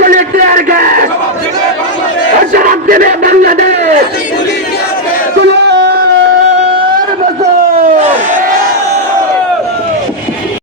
গুলি tear gas. জবাব দেবে বাংলাদেশ।